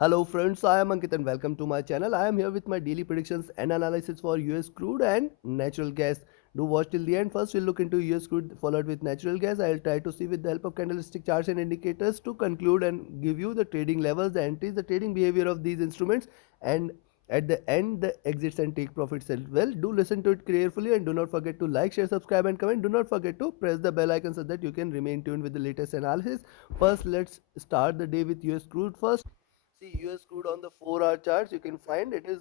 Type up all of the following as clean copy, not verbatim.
Hello friends, I am Ankit and welcome to my channel. I am here with my daily predictions and analysis for US crude and natural gas. Do watch till the end. First we'll look into US crude followed with natural gas. I'll try to see with the help of candlestick charts and indicators to conclude and give you the trading levels, the entries, the trading behavior of these instruments, and at the end the exits and take profits as well. Do listen to it carefully and do not forget to like, share, subscribe and comment. Do not forget to press the bell icon so that you can remain tuned with the latest analysis. First let's start the day with US crude first. See US crude on the 4-hour charts, you can find it is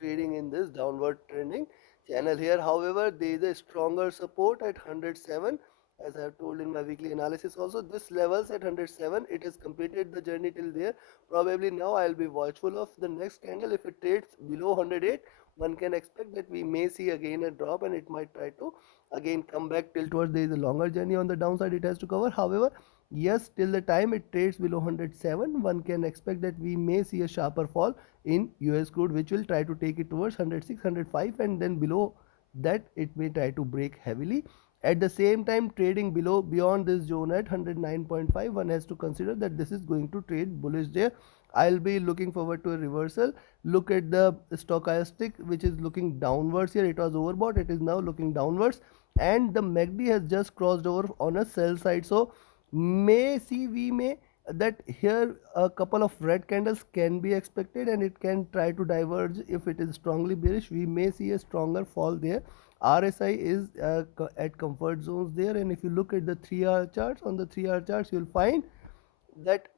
trading in this downward trending channel here. However, there is a stronger support at 107, as I have told in my weekly analysis also. This levels at 107, it has completed the journey till there. Probably now I will be watchful of the next candle. If it trades below 108, one can expect that we may see again a drop and it might try to again come back till towards there is a longer journey on the downside it has to cover. However, yes, till the time it trades below 107, one can expect that we may see a sharper fall in US crude, which will try to take it towards 106, 105, and then below that it may try to break heavily. At the same time, trading below beyond this zone at 109.5, one has to consider that this is going to trade bullish there. I'll be looking forward to a reversal. Look at the stochastic, which is looking downwards here. It was overbought, it is now looking downwards, and the MACD has just crossed over on a sell side. So we may that here a couple of red candles can be expected and it can try to diverge. If it is strongly bearish, we may see a stronger fall there. RSI is at comfort zones there, and if you look at the 3-hour charts, on the 3-hour charts you'll find that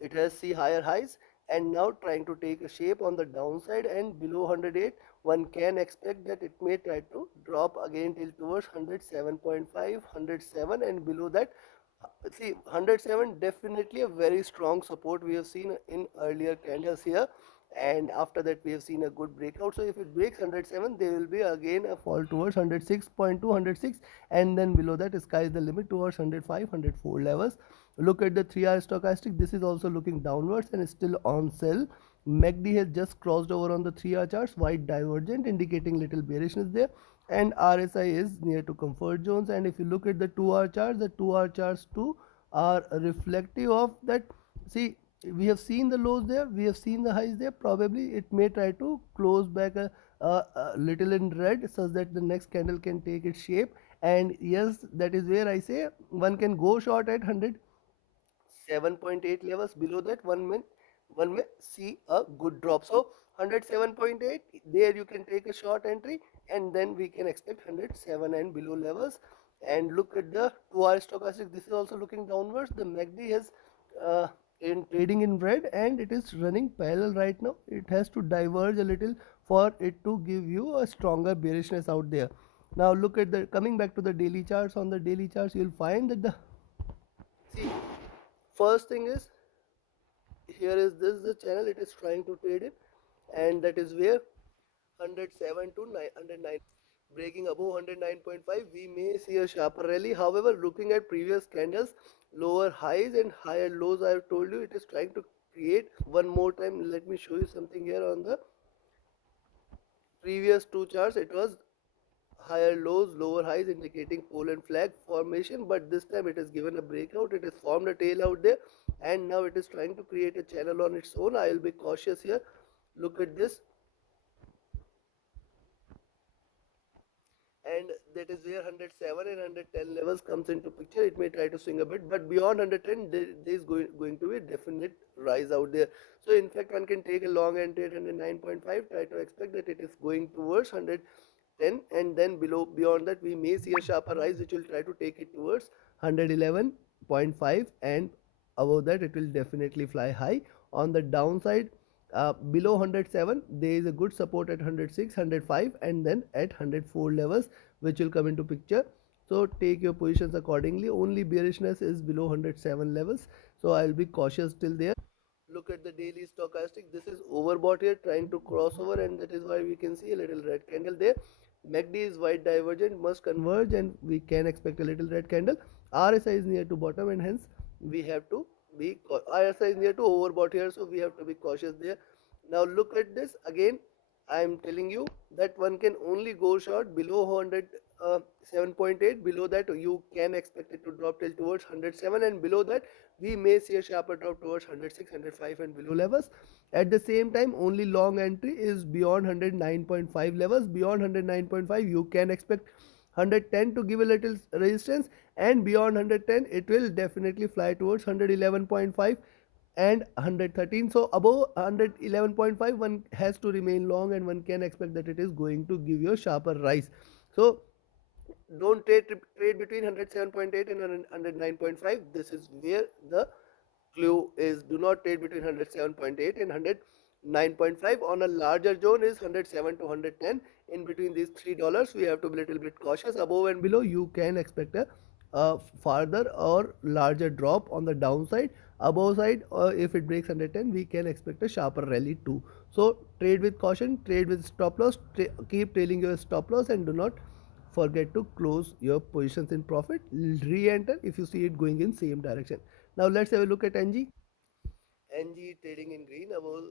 it has see higher highs and now trying to take a shape on the downside, and below 108 one can expect that it may try to drop again till towards 107.5, 107, and below that see 107 definitely a very strong support we have seen in earlier candles here, and after that we have seen a good breakout. So if it breaks 107, there will be again a fall towards 106.2, 106, and then below that sky is the limit towards 105, 104 levels. Look at the 3-hour stochastic. This is also looking downwards and is still on sell. MACD has just crossed over on the 3-hour charts, white divergent, indicating little bearishness there, and RSI is near to comfort zones. And if you look at the 2-hour charts, the 2-hour charts too are reflective of that. See, we have seen the lows there, we have seen the highs there. Probably it may try to close back a little in red such that the next candle can take its shape. And yes, that is where I say one can go short at 107.8 levels. Below that one may see a good drop. So 107.8, there you can take a short entry, and then we can expect 107 and below levels. And look at the 2-hour stochastic. This is also looking downwards. The MACD has uh, in trading in red and it is running parallel right now. It has to diverge a little for it to give you a stronger bearishness out there. Now look at the coming back to the daily charts. On the daily charts you'll find that the see first thing is here is this the channel it is trying to trade in, and that is where 107 to 109 breaking above 109.5 we may see a sharper rally. However, looking at previous candles, lower highs and higher lows, I have told you it is trying to create. One more time, let me show you something here. On the previous two charts it was higher lows, lower highs, indicating pole and flag formation, but this time it has given a breakout. It has formed a tail out there, and now it is trying to create a channel on its own. I will be cautious here. Look at this, and that is where 107 and 110 levels comes into picture. It may try to swing a bit, but beyond 110 there is going to be a definite rise out there. So in fact one can take a long entry at 109.5, try to expect that it is going towards 110, and then below beyond that we may see a sharper rise which will try to take it towards 111.5, and above that it will definitely fly high. On the downside, below 107 there is a good support at 106, 105, and then at 104 levels which will come into picture. So take your positions accordingly. Only bearishness is below 107 levels, so I'll be cautious till there. Look at the daily stochastic. This is overbought here, trying to cross over, and that is why we can see a little red candle there. MACD is white divergent, must converge, and we can expect a little red candle. RSI is near to bottom, and hence we have to be RSI is near to overbought here, so we have to be cautious there. Now look at this again. I am telling you that one can only go short below 100 7.8. Below that you can expect it to drop till towards 107, and below that we may see a sharper drop towards 106, 105 and below levels. At the same time, only long entry is beyond 109.5 levels. Beyond 109.5 you can expect 110 to give a little resistance, and beyond 110 it will definitely fly towards 111.5 and 113. So above 111.5 one has to remain long, and one can expect that it is going to give you a sharper rise. So don't trade between 107.8 and 109.5. This is where the clue is. Do not trade between 107.8 and 109.5. On a larger zone is 107 to 110. In between these $3 we have to be a little bit cautious. Above and below you can expect a farther or larger drop on the downside. Above side, if it breaks 110 we can expect a sharper rally too. So trade with caution, trade with stop loss, keep trailing your stop loss, and do not forget to close your positions in profit. Re-enter if you see it going in same direction. Now let's have a look at NG. NG trading in green above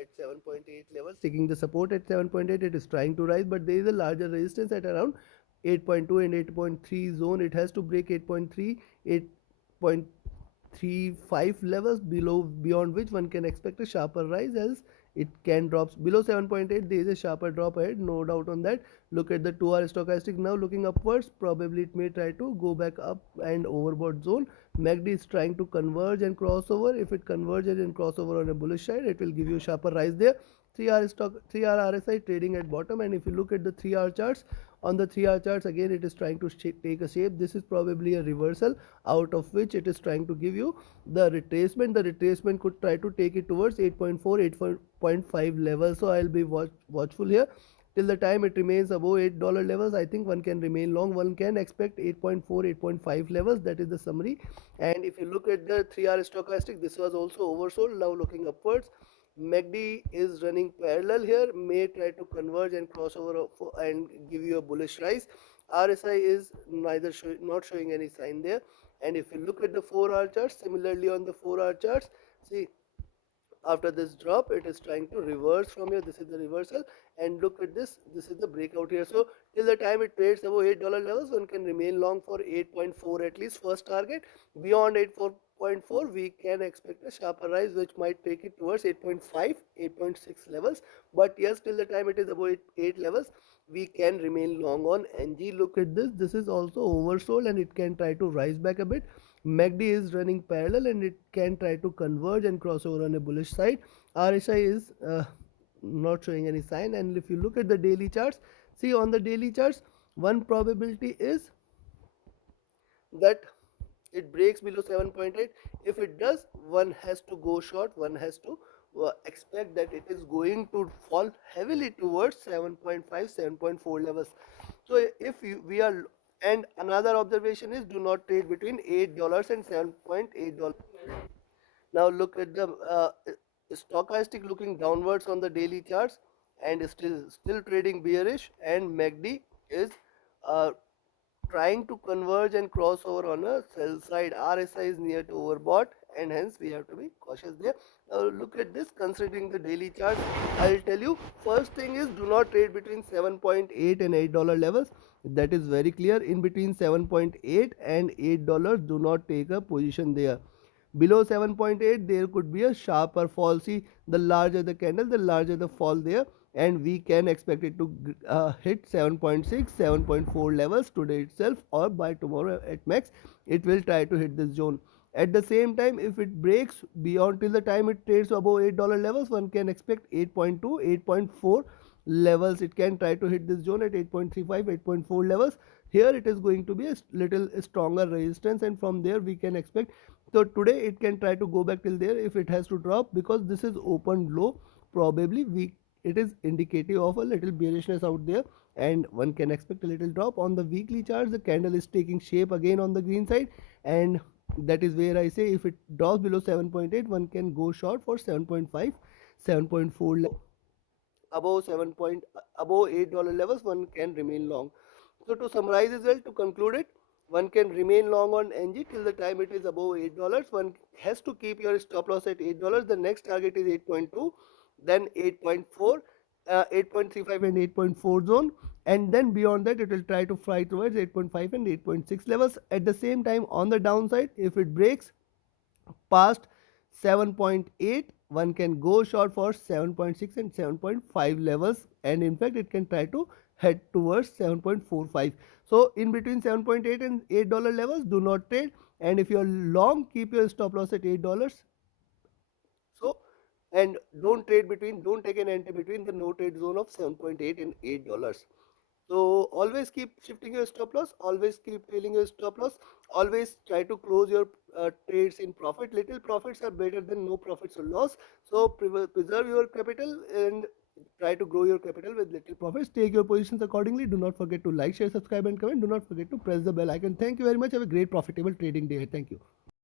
at 7.8 levels, taking the support at 7.8. It is trying to rise, but there is a larger resistance at around 8.2 and 8.3 zone. It has to break 8.3, 8.35 levels below, beyond which one can expect a sharper rise, else it can drop below 7.8. There is a sharper drop ahead, no doubt on that. Look at the 2 hour stochastic now looking upwards. Probably it may try to go back up and overbought zone. MACD is trying to converge and crossover. If it converges and crossover on a bullish side, it will give you a sharper rise there. 3 hour RSI trading at bottom, and if you look at the 3 hour charts, on the 3 hour charts again it is trying to take a shape. This is probably a reversal, out of which it is trying to give you the retracement. The retracement could try to take it towards 8.4, 8.5 levels. So I'll be watchful here. Till the time it remains above $8 levels, I think one can remain long. One can expect 8.4, 8.5 levels. That is the summary. And if you look at the 3 hour stochastic, this was also oversold. Now looking upwards, MACD is running parallel here, may try to converge and cross over and give you a bullish rise. RSI is not showing any sign there. And if you look at the 4 hour charts, similarly on the 4 hour charts, see, after this drop it is trying to reverse from here. This is the reversal, and look at this, this is the breakout here. So till the time it trades above $8 levels, one can remain long for 8.4 at least, first target. Beyond 8.4 we can expect a sharper rise, which might take it towards 8.5, 8.6 levels. But yes, till the time it is above 8 levels we can remain long on NG. Look at this, this is also oversold and it can try to rise back a bit. MACD is running parallel and it can try to converge and cross over on a bullish side. RSI is not showing any sign. And if you look at the daily charts, see on the daily charts, one probability is that it breaks below 7.8. If it does, one has to go short. One has to expect that it is going to fall heavily towards 7.5, 7.4 levels. So if we are, and another observation is, do not trade between $8 and $7.8. Now look at the stochastic looking downwards on the daily charts, and still trading bearish, and MACD is uh, trying to converge and cross over on a sell side. RSI is near to overbought, and hence we have to be cautious there. Now look at this, considering the daily chart, I'll tell you, first thing is, do not trade between 7.8 and $8 levels. That is very clear. In between 7.8 and $8, do not take a position there. Below 7.8 there could be a sharper fall. See, the larger the candle, the larger the fall there, and we can expect it to hit 7.6, 7.4 levels today itself, or by tomorrow at max it will try to hit this zone. At the same time, if it breaks beyond, till the time it trades above $8 levels, one can expect 8.2, 8.4 levels. It can try to hit this zone at 8.35, 8.4 levels. Here it is going to be a little stronger resistance, and from there we can expect. So today it can try to go back till there if it has to drop, because this is open low, probably weak. It is indicative of a little bearishness out there, and one can expect a little drop. On the weekly charts, the candle is taking shape again on the green side, and that is where I say if it drops below 7.8, one can go short for 7.5, 7.4 level. Above above $8 levels, one can remain long. So to summarize as well, to conclude it, one can remain long on NG till the time it is above $8. One has to keep your stop loss at $8. The next target is 8.2, then 8.4, 8.35 and 8.4 zone, and then beyond that it will try to fly towards 8.5 and 8.6 levels. At the same time, on the downside, if it breaks past 7.8, one can go short for 7.6 and 7.5 levels, and in fact it can try to head towards 7.45. So in between 7.8 and $8 levels, do not trade, and if you're long, keep your stop loss at $8. So, and don't take an entry between the no trade zone of 7.8 and $8. So always keep shifting your stop loss, always keep trailing your stop loss, always try to close your trades in profit. Little profits are better than no profits or loss. So preserve your capital and try to grow your capital with little profits. Take your positions accordingly. Do not forget to like, share, subscribe and comment. Do not forget to press the bell icon. Thank you very much. Have a great profitable trading day. Thank you.